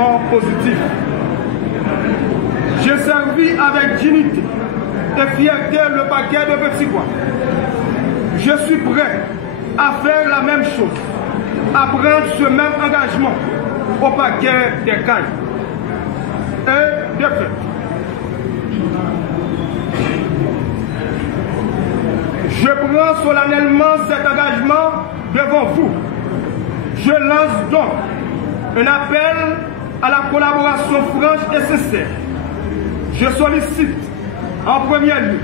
engagement positif. J'ai servi avec dignité et fierté le paquet de Petit Bois. Je suis prêt à faire la même chose, à prendre ce même engagement au paquet des Cailles et des Fêtes. Je prends solennellement cet engagement devant vous. Je lance donc un appel à la collaboration franche et sincère. Je sollicite en premier lieu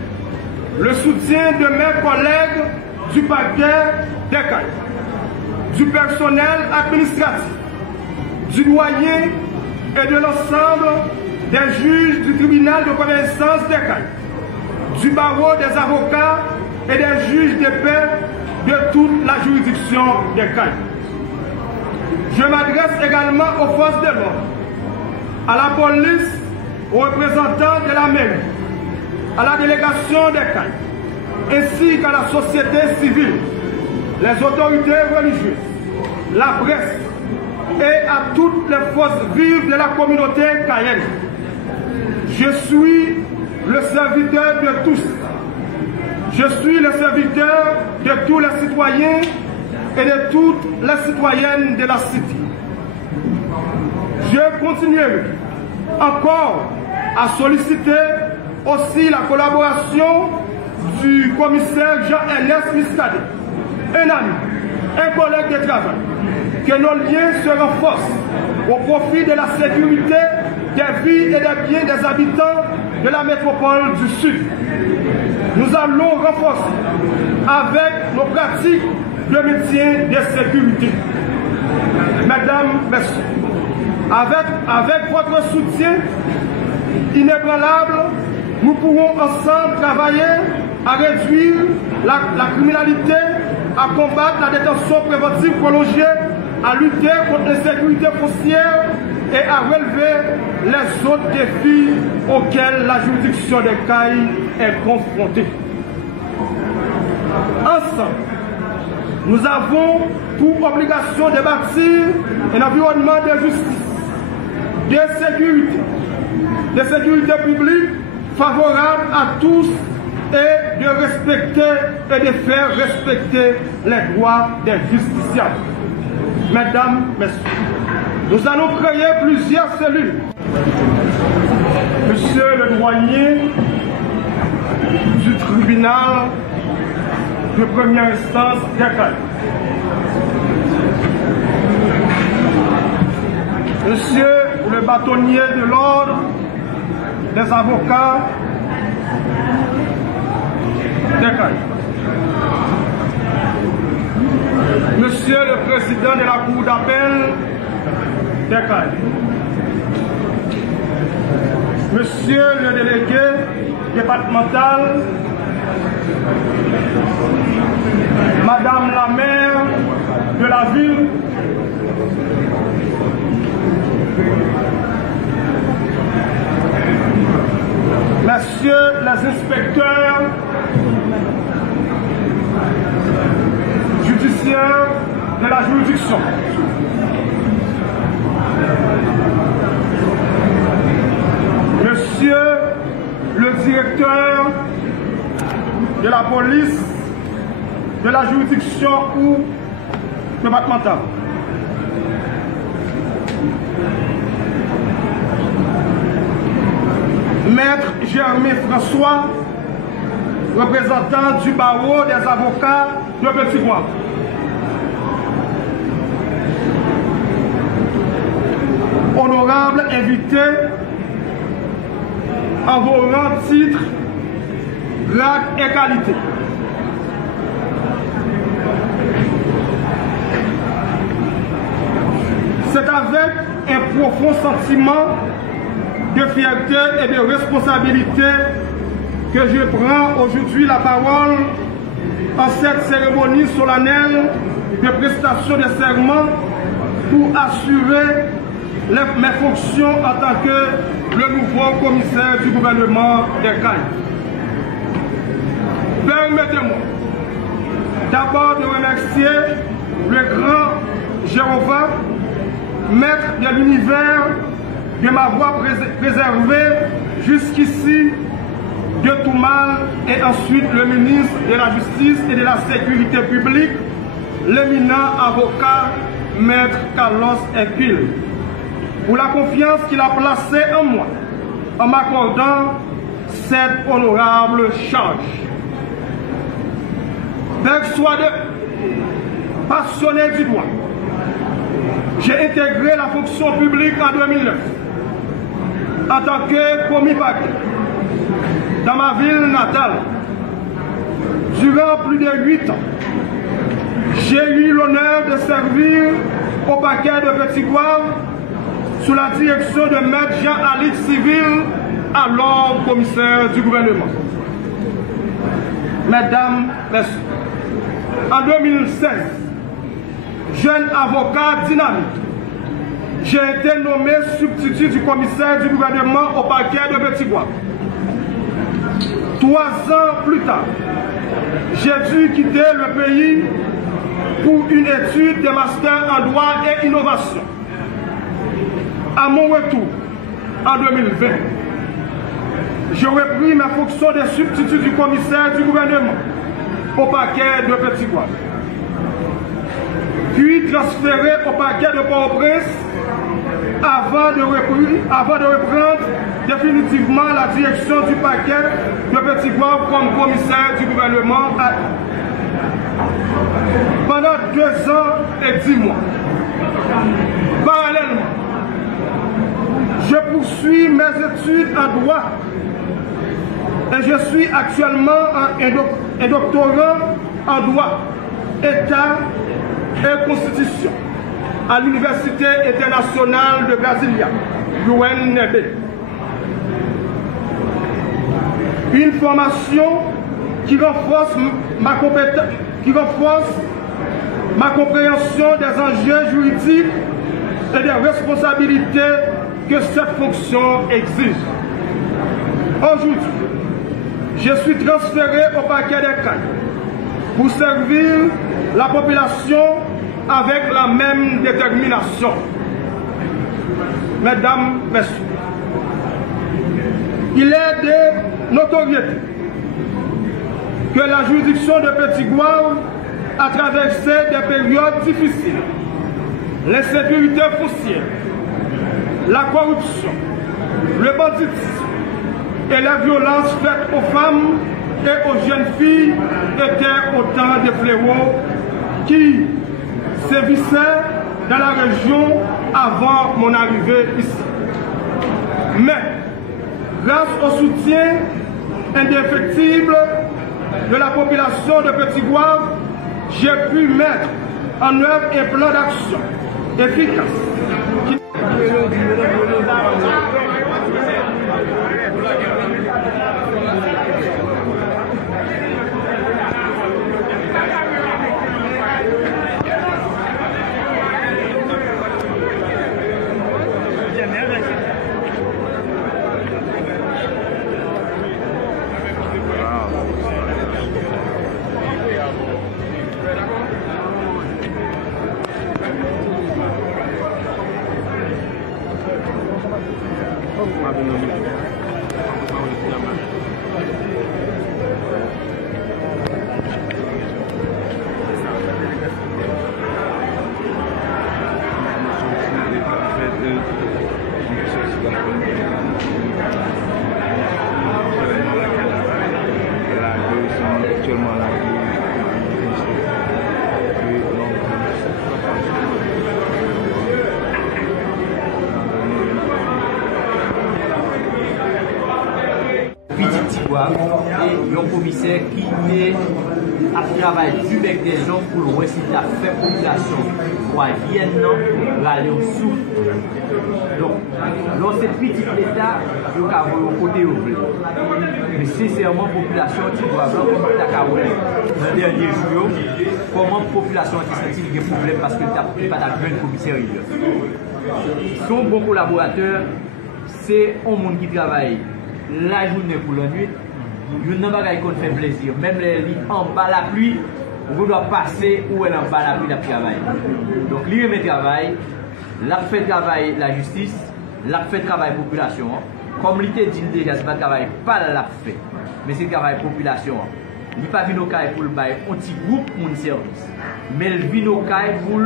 le soutien de mes collègues du paquet des Cailles, du personnel administratif, du doyen et de l'ensemble des juges du tribunal de première instance des Cailles, du barreau des avocats et des juges de paix de toute la juridiction des Cailles. Je m'adresse également aux forces de l'ordre, à la police, aux représentants de la mairie, à la délégation des Cailles, ainsi qu'à la société civile, les autorités religieuses, la presse et à toutes les forces vives de la communauté cayenne. Je suis le serviteur de tous. Je suis le serviteur de tous les citoyens et de toutes les citoyennes de la cité. Je continuerai encore à solliciter aussi la collaboration du commissaire Jean-Ernest Miscadet, un ami, un collègue de travail, que nos liens se renforcent au profit de la sécurité des vies et des biens des habitants de la métropole du Sud. Nous allons renforcer avec nos pratiques de maintien de sécurité. Mesdames, Messieurs, avec votre soutien inébranlable, nous pourrons ensemble travailler à réduire la criminalité, à combattre la détention préventive prolongée, à lutter contre l'insécurité foncière et à relever les autres défis auxquels la juridiction des Cailles est confrontée. Ensemble, nous avons pour obligation de bâtir un environnement de justice, de sécurité publique favorable à tous et de respecter et de faire respecter les droits des justiciables. Mesdames, Messieurs, nous allons créer plusieurs cellules. Monsieur le douanier du tribunal de première instance des Cailles, Monsieur le bâtonnier de l'ordre des avocats des Cailles, Monsieur le président de la cour d'appel des Cailles, Monsieur le délégué départemental, Madame la maire de la ville, Messieurs les inspecteurs judiciaires de la juridiction, Monsieur le directeur de la police de la juridiction ou départementale, Maître Germain François, représentant du barreau des avocats de Petit Bois, honorable invité en vos rangs, titres, grades et qualités. C'est avec un profond sentiment de fierté et de responsabilité que je prends aujourd'hui la parole en cette cérémonie solennelle de prestation de serment pour assurer mes fonctions en tant que le nouveau commissaire du gouvernement des Cailles. Permettez-moi d'abord de remercier le grand Jéhovah maître de l'univers, de m'avoir préservé jusqu'ici de tout mal, et ensuite le ministre de la Justice et de la Sécurité publique, l'éminent avocat maître Carlos Hercule, pour la confiance qu'il a placée en moi, en m'accordant cette honorable charge. Persuadé, passionné du droit, j'ai intégré la fonction publique en 2009 en tant que commis parquet dans ma ville natale. Durant plus de 8 ans, j'ai eu l'honneur de servir au parquet de Petit-Goâve sous la direction de maître Jean-Alix Civil, alors commissaire du gouvernement. Mesdames, Messieurs, en 2016, jeune avocat dynamique, j'ai été nommé substitut du commissaire du gouvernement au parquet de Petit-Goâve. 3 ans plus tard, j'ai dû quitter le pays pour une étude de master en droit et innovation. À mon retour, en 2020, j'ai repris mes fonctions de substitut du commissaire du gouvernement au parquet de Petit-Goâve, puis transféré au parquet de Port-au-Prince avant de reprendre définitivement la direction du parquet de Petit-Goâve comme commissaire du gouvernement pendant 2 ans et 10 mois. Parallèlement, je poursuis mes études en droit et je suis actuellement un doctorant en droit, État et Constitution à l'Université internationale de Brasilia, UNB. Une formation qui renforce ma compréhension des enjeux juridiques et des responsabilités que cette fonction exige. Aujourd'hui, je suis transféré au parquet des Cagnes pour servir la population avec la même détermination. Mesdames, Messieurs, il est de notoriété que la juridiction de Petit-Goâve a traversé des périodes difficiles. L'insécurité foncière, la corruption, le banditisme et la violence faite aux femmes et aux jeunes filles étaient autant de fléaux qui sévissaient dans la région avant mon arrivée ici. Mais, grâce au soutien indéfectible de la population de Petit-Goâve, j'ai pu mettre en œuvre un plan d'action efficace qui... et un commissaire qui est à travailler du bec des gens pour le voir si la fait population vienne aller au souffle. Donc, dans cette petite l'État, il y a un côté ouvert. Mais sincèrement, la population qui doit avoir comme la dans les derniers jours, comment la population a senti des problèmes parce que tu n'as pas de commissaire. Son bon collaborateur, c'est un monde qui travaille la journée pour la nuit. Il n'y a pas qu'on fait plaisir. Même les lits en bas la pluie, on doit passer où elle en bas la pluie de travail. Donc, lui, il travail, l'a fait travail la justice, l'a fait travail population. Comme l'était dit déjà, ce n'est pas le travail, pas l'a fait, mais c'est le travail population. Il n'est pas venu au CAI pour le bail, un petit groupe pour un service. Mais il vient au CAI pour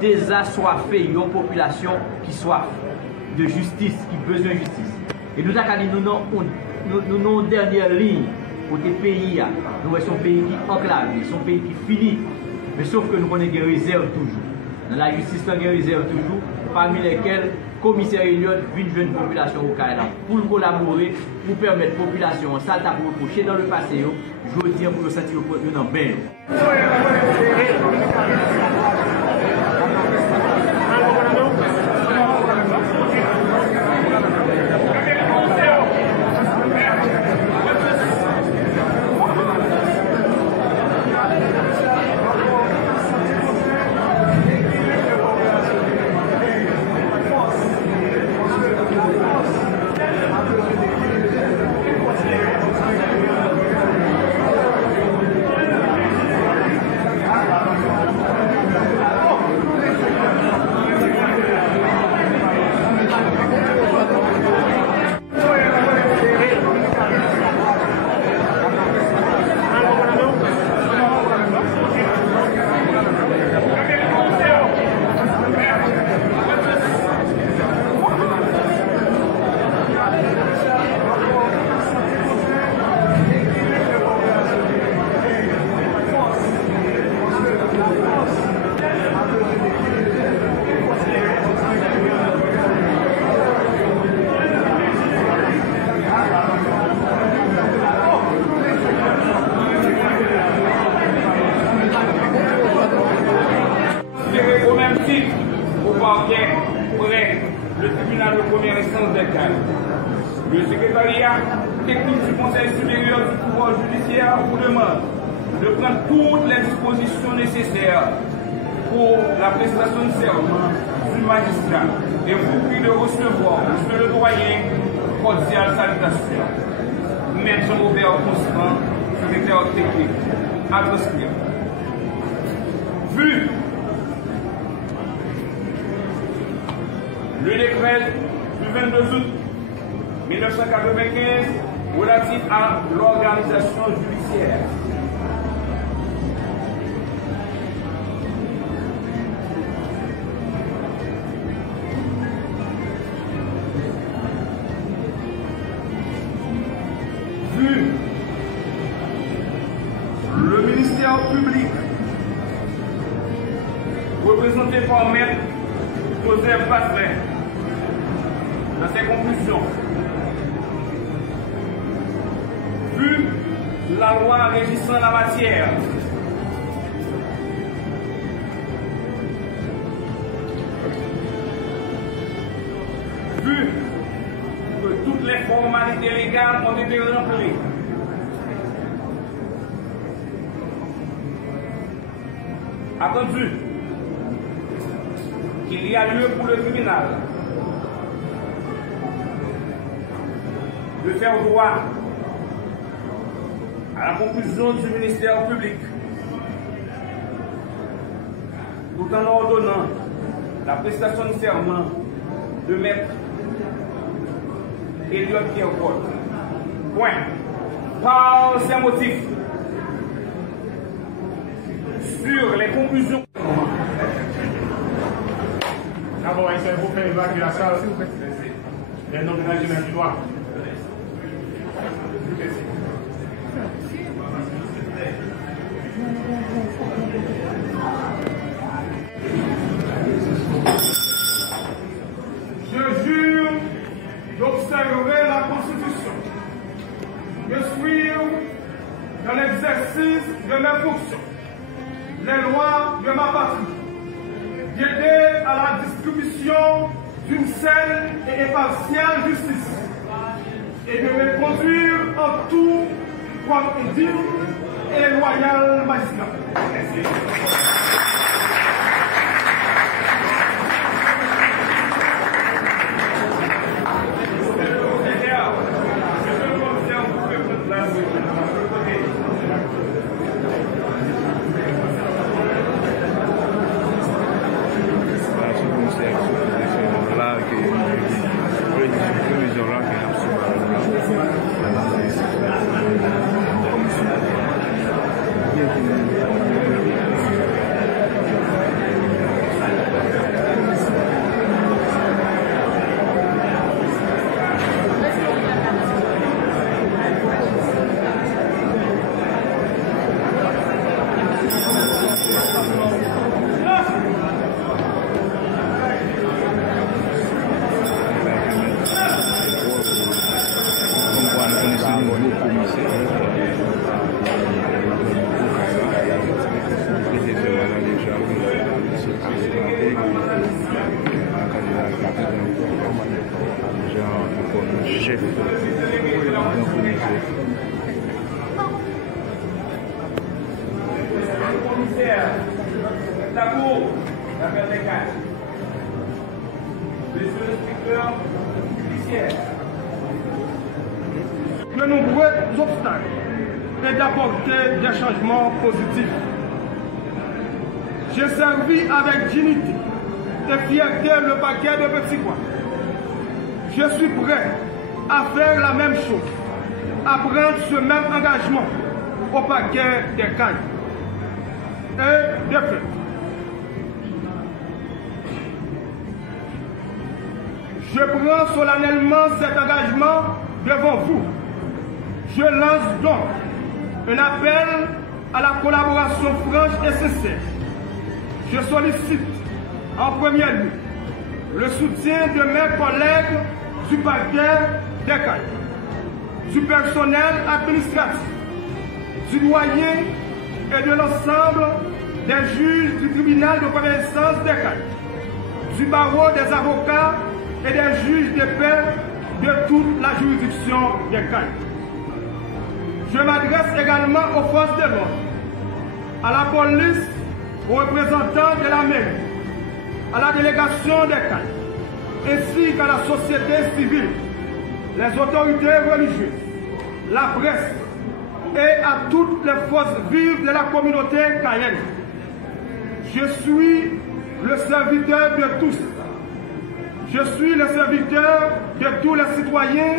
désassoiffer une population qui soif de justice, qui a besoin de justice. Et nous avons dit nous une dernière ligne pour les pays. Nous sommes un pays qui est enclavé, un pays qui finit. Mais sauf que nous avons des réserves toujours. Dans la justice, nous avons des réserves toujours, parmi lesquelles le commissaire Elliott vient de une population au CAI pour collaborer, pour permettre à la population, ça t'a reproché dans le passé, je veux dire pour le sentir dans le bain. Le tribunal de première instance des CAI. Le secrétariat technique du Conseil supérieur du pouvoir judiciaire vous demande de prendre toutes les dispositions nécessaires pour la prestation de serment du magistrat et vous prie de recevoir, monsieur le doyen, cordiale salutation. Maître Robert Constant, secrétaire technique, à transcrire. Vu le décret du 22 août 1995 relatif à l'organisation judiciaire. Vu le ministère public représenté par Maître Joseph Passelet dans ses conclusions, vu la loi régissant la matière, vu que toutes les formalités légales ont été remplies, attendu qu'il y a lieu pour le tribunal de faire droit à la conclusion du ministère public, tout en ordonnant la prestation de serment de Maître Elliott Pierrepont. Point. Par ces motifs, sur les conclusions. D'abord, vous faire évacuer la salle, s'il vous plaît. Les noms de la jeunesse du droit. Je jure d'observer la Constitution, de suivre dans l'exercice de mes fonctions les lois de ma patrie, d'aider à la distribution d'une saine et impartiale justice et de me conduire en tout comme digne et loyal magistrat. Merci. Merci. De nombreux obstacles et d'apporter des changements positifs. J'ai servi avec dignité et fierté le paquet de petits pois. Je suis prêt à faire la même chose, à prendre ce même engagement au paquet des cailles. Et de fait, je prends solennellement cet engagement devant vous. Je lance donc un appel à la collaboration franche et sincère. Je sollicite en premier lieu le soutien de mes collègues du paquet des cailles, du personnel administratif, du doyen et de l'ensemble des juges du tribunal de première instance des cailles, du barreau des avocats et des juges de paix de toute la juridiction des cailles. Je m'adresse également aux forces de l'ordre, à la police, aux représentants de la mairie, à la délégation des cailles, ainsi qu'à la société civile, les autorités religieuses, la presse et à toutes les forces vives de la communauté cayenne. Je suis le serviteur de tous. Je suis le serviteur de tous les citoyens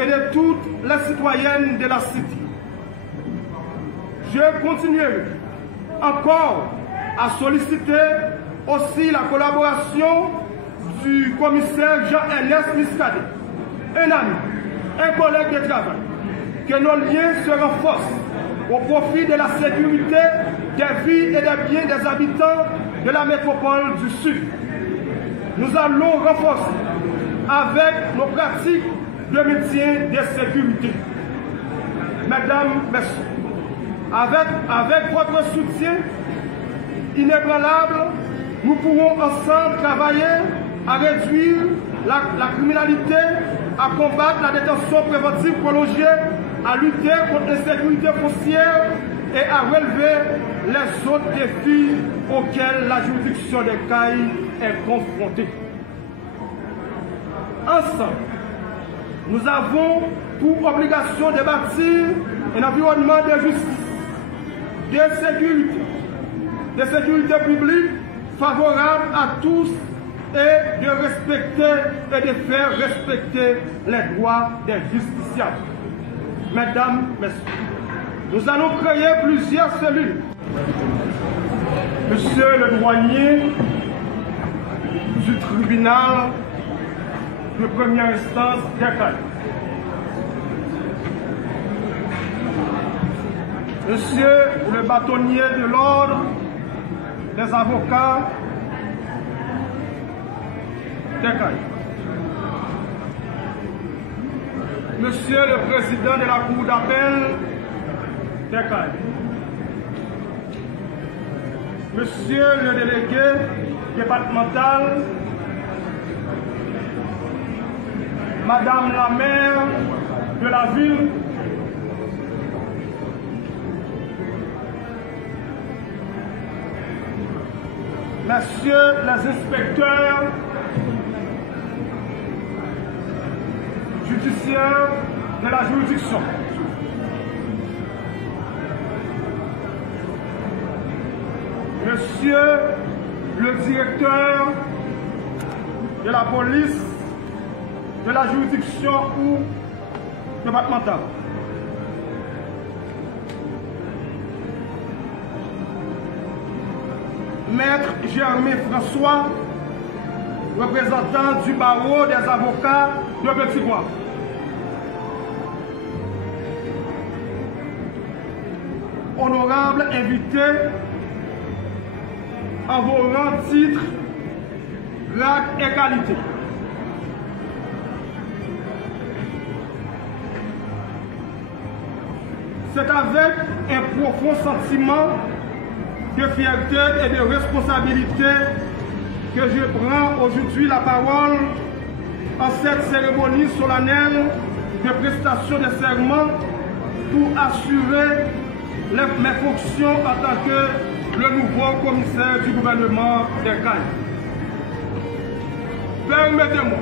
et de toutes les citoyennes de la cité. Je continuerai encore à solliciter aussi la collaboration du commissaire Jean-Ernest Miscadet, un ami, un collègue de travail, que nos liens se renforcent au profit de la sécurité des vies et des biens des habitants de la métropole du Sud. Nous allons renforcer avec nos pratiques de maintien de sécurité. Mesdames, Messieurs, avec votre soutien inébranlable, nous pourrons ensemble travailler à réduire la criminalité, à combattre la détention préventive prolongée, à lutter contre l'insécurité foncière et à relever les autres défis auxquels la juridiction des cailles est confrontée. Ensemble, nous avons pour obligation de bâtir un environnement de justice, de sécurité publique favorable à tous et de respecter et de faire respecter les droits des justiciables. Mesdames, Messieurs, nous allons créer plusieurs cellules. Monsieur le douanier du tribunal de première instance des cailles, Monsieur le bâtonnier de l'ordre des avocats des cailles, Monsieur le président de la cour d'appel des cailles, Monsieur le délégué départemental, Madame la maire de la ville, Messieurs les inspecteurs judiciaires de la juridiction, Monsieur le directeur de la police de la juridiction ou départementale. Maître Germain François, représentant du barreau des avocats de Petit-Bois. Honorable invité, en vos rangs, titres, grades et qualités. C'est avec un profond sentiment de fierté et de responsabilité que je prends aujourd'hui la parole en cette cérémonie solennelle de prestation de serment pour assurer mes fonctions en tant que le nouveau commissaire du gouvernement des Caraïbes. Permettez-moi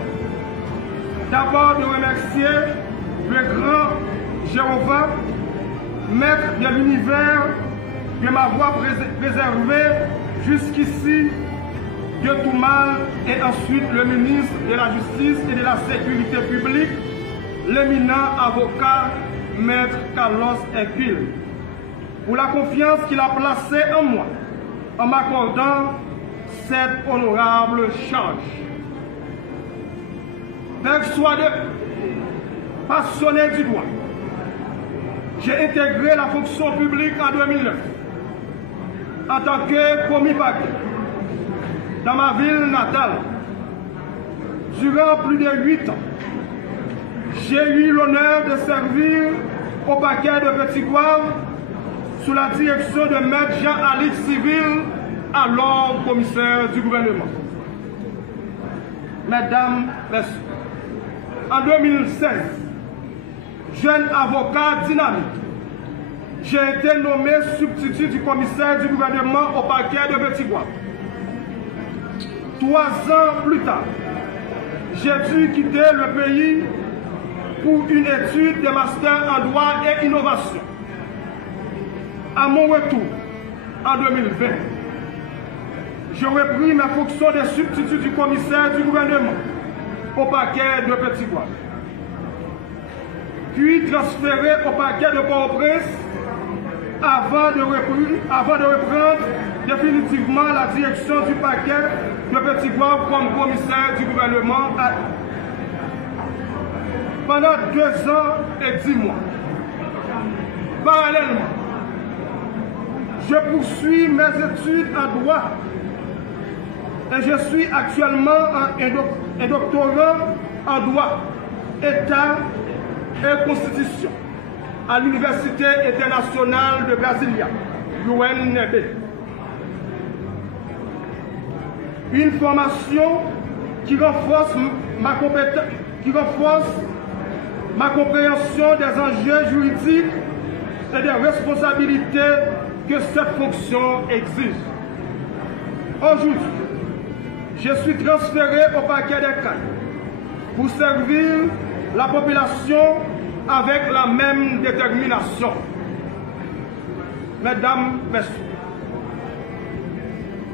d'abord de remercier le grand Jéhovah, maître de l'univers, de m'avoir préservé jusqu'ici de tout mal, et ensuite le ministre de la Justice et de la Sécurité publique, l'éminent avocat maître Carlos Hercule, pour la confiance qu'il a placée en moi en m'accordant cette honorable charge. Persuadé, passionné du droit, j'ai intégré la fonction publique en 2009 en tant que commis paquet dans ma ville natale. Durant plus de 8 ans, j'ai eu l'honneur de servir au paquet de Petit-Bois sous la direction de maître Jean-Alix Civil, alors commissaire du gouvernement. Mesdames, Messieurs, en 2016, jeune avocat dynamique, j'ai été nommé substitut du commissaire du gouvernement au paquet de Petit-Bois. 3 ans plus tard, j'ai dû quitter le pays pour une étude de master en droit et innovation. À mon retour, en 2020, j'ai repris mes fonctions de substitut du commissaire du gouvernement au paquet de Petit-Bois, puis transféré au paquet de Port-au-Prince avant de reprendre définitivement la direction du paquet de Petit-Bois comme commissaire du gouvernement pendant 2 ans et 10 mois. Parallèlement, je poursuis mes études en droit et je suis actuellement un doctorant en droit, État et Constitution à l'Université internationale de Brasilia, l'UNB. Une formation qui renforce ma compréhension des enjeux juridiques et des responsabilités que cette fonction exige. Aujourd'hui, je suis transféré au paquet des Caraïbes pour servir la population avec la même détermination. Mesdames, Messieurs,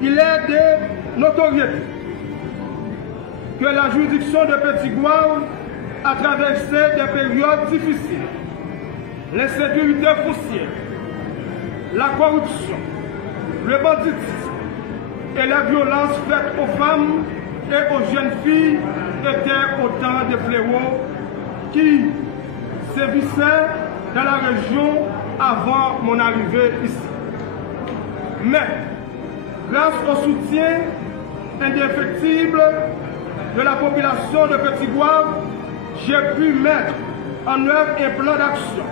il est de notoriété que la juridiction de Petit-Bois a traversé des périodes difficiles. L'insécurité foncière, la corruption, le banditisme et la violence faite aux femmes et aux jeunes filles étaient autant de fléaux qui sévissaient dans la région avant mon arrivée ici. Mais, grâce au soutien indéfectible de la population de Petit-Bois, j'ai pu mettre en œuvre un plan d'action